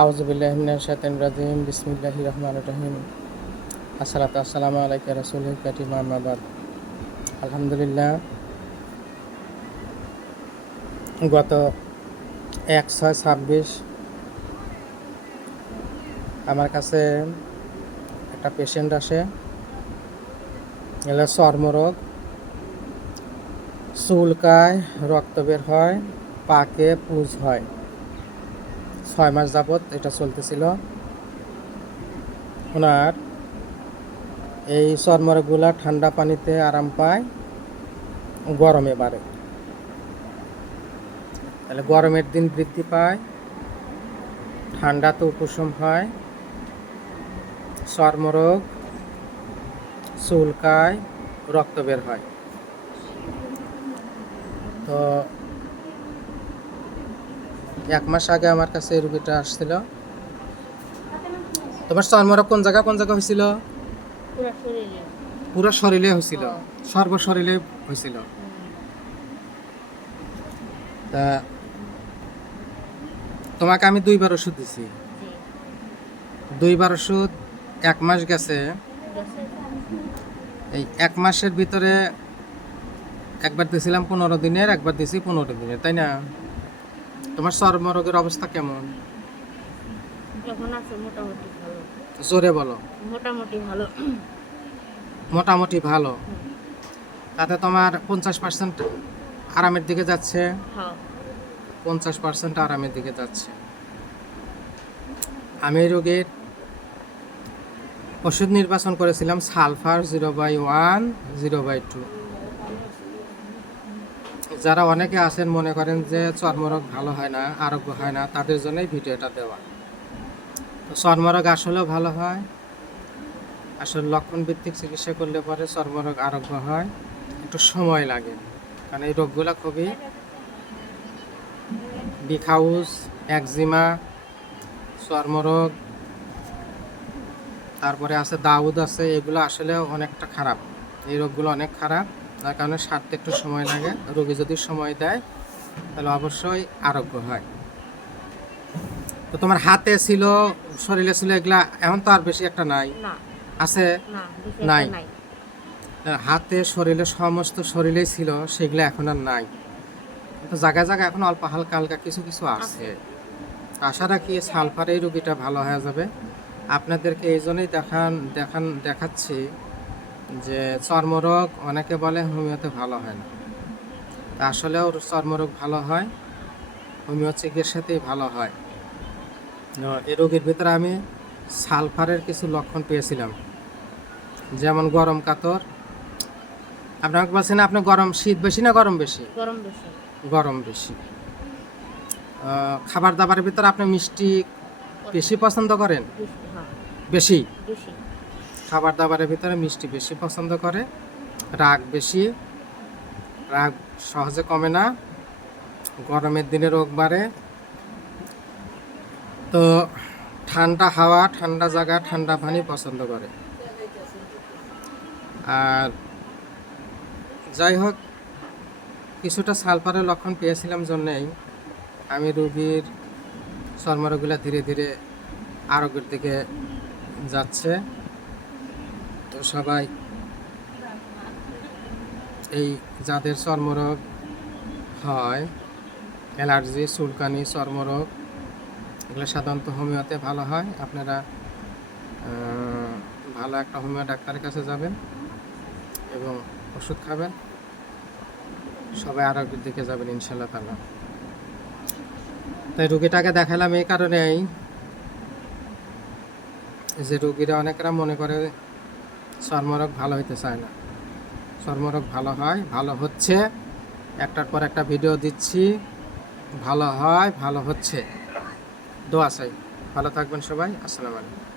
আউযুবিল্লাহি মিনাশ শাইতানির রাজিম বিসমিল্লাহির রহমানির রহিম আসসালাতু আসসালামু আলাইকা রাসূলিল কারীম আম্মা বাদ। আলহামদুলিল্লাহ, গত 1/6/26 আমার কাছে একটা পেশেন্ট আসে। এগুলো চর্মরোগ, চুলকায়, রক্ত বের হয়, পাকে পুজ হয়। 6 মাস যাবৎ এটা চলতেছিল। ওনার এই চর্মরোগগুলা ঠান্ডা পানিতে আরাম পায়, গরমে বাড়ে। তাহলে গরমের দিন বৃদ্ধি পায়, ঠান্ডাতে উপশম হয়, চর্মরোগ, চুলকায়, রক্ত বের হয়। তো 1 মাস আগে আমার কাছে এই রুগীটা আসছিল। তোমার চর্মরোগ কোন জায়গা হয়েছিল? পুরো শরীরে হয়েছিল, সর্বশরীরে হয়েছিল। তা তোমাকে আমি 2বার ওষুধ দিছি। 2বার ওষুধ 1 মাস গেছে। এই 1 মাসের ভিতরে একবার দিয়েছিলাম 15 দিনের, একবার দিয়েছি 15 দিনের, তাই না? তোমার চর্মরোগের অবস্থা কেমন? এখন আছে মোটামুটি ভালো। জোরে বলো। মোটামুটি ভালো। মোটামুটি ভালো। তাতে তোমার 50% আরামের দিকে যাচ্ছে। হ্যাঁ। 50% আরামের দিকে যাচ্ছে। আমি রোগীর ওষুধ নির্বাচন করেছিলাম সালফার 0/1, 0/2। যারা অনেকে আছেন মনে করেন যে চর্মরোগ ভালো হয় না, আরোগ্য হয় না, তাদের জন্যই ভিডিওটা দেওয়া। তো চর্মরোগ আসলেও ভালো হয়। আসলে লক্ষণ ভিত্তিক চিকিৎসা করলে পরে চর্মরোগ আরোগ্য হয়, একটু সময় লাগে। কারণ এই রোগগুলো খুবই বিখাউজ, একজিমা, চর্মরোগ, তারপরে আছে দাউদ আছে, এগুলো আসলে অনেকটা খারাপ। এই রোগগুলো অনেক খারাপ, যার কারণে সারতে একটু সময় লাগে। রোগী যদি সময় দেয় তাহলে অবশ্যই আরোগ্য হয়। তো তোমার হাতে ছিল, শরীরে ছিল, এগুলা এখন তো আর বেশি একটা নাই, আছে নাই? হাতে শরীরে সমস্ত শরীরেই ছিল, সেগুলো এখন আর নাই। কিন্তু জায়গায় জায়গায় এখন অল্প হালকা হালকা কিছু কিছু আছে। আশা রাখি সালফার এই রোগীটা ভালো হয়ে যাবে। আপনাদেরকে এই জন্যই দেখাচ্ছি যে চর্মরোগ অনেকে বলে হোমিওতে ভালো হয় না, তা আসলেও চর্মরোগ ভালো হয়, হোমিও চিকিৎসাতেই ভালো হয়। এই রোগীর ভিতরে আমি সালফারের কিছু লক্ষণ পেয়েছিলাম, যেমন গরম কাতর। আপনাকে বলছেন আপনি গরম, শীত বেশি না গরম বেশি? গরম বেশি। খাবার দাবারের ভিতরে আপনি মিষ্টি বেশি পছন্দ করেন? বেশি। খাবার দাবারের ভিতরে মিষ্টি বেশি পছন্দ করে। রাগ বেশি, রাগ সহজে কমে না। গরমের দিনে রোগ বাড়ে। তো ঠান্ডা হাওয়া, ঠান্ডা জায়গা, ঠান্ডা পানি পছন্দ করে। আর যাই হোক, কিছুটা সালফারের লক্ষণ পেয়েছিলাম জন্যেই আমি রোগীর চর্মরোগগুলো ধীরে ধীরে আরোগ্যের দিকে যাচ্ছে। তো সবাই এই যাদের চর্মরোগ হয়, অ্যালার্জি, চুলকানি, চর্মরোগ, এগুলো সাধারণত হোমিওতে ভালো হয়। আপনারা ভালো একটা হোমিও ডাক্তারের কাছে যাবেন এবং ওষুধ খাবেন, সবাই আরোগ্যের দিকে যাবেন ইনশাল্লাহ তাআলা। তাই রুগীটাকে দেখালাম এই কারণেই যে রুগীরা অনেকেরা মনে করে চর্মরোগ ভালো হইতে চায় না। চর্মরোগ ভালো হয়, ভালো হচ্ছে। একটার পর একটা ভিডিও দিচ্ছি, ভালো হয়, ভালো হচ্ছে। দোয়া চাই। ভালো থাকবেন সবাই। আসসালামু আলাইকুম।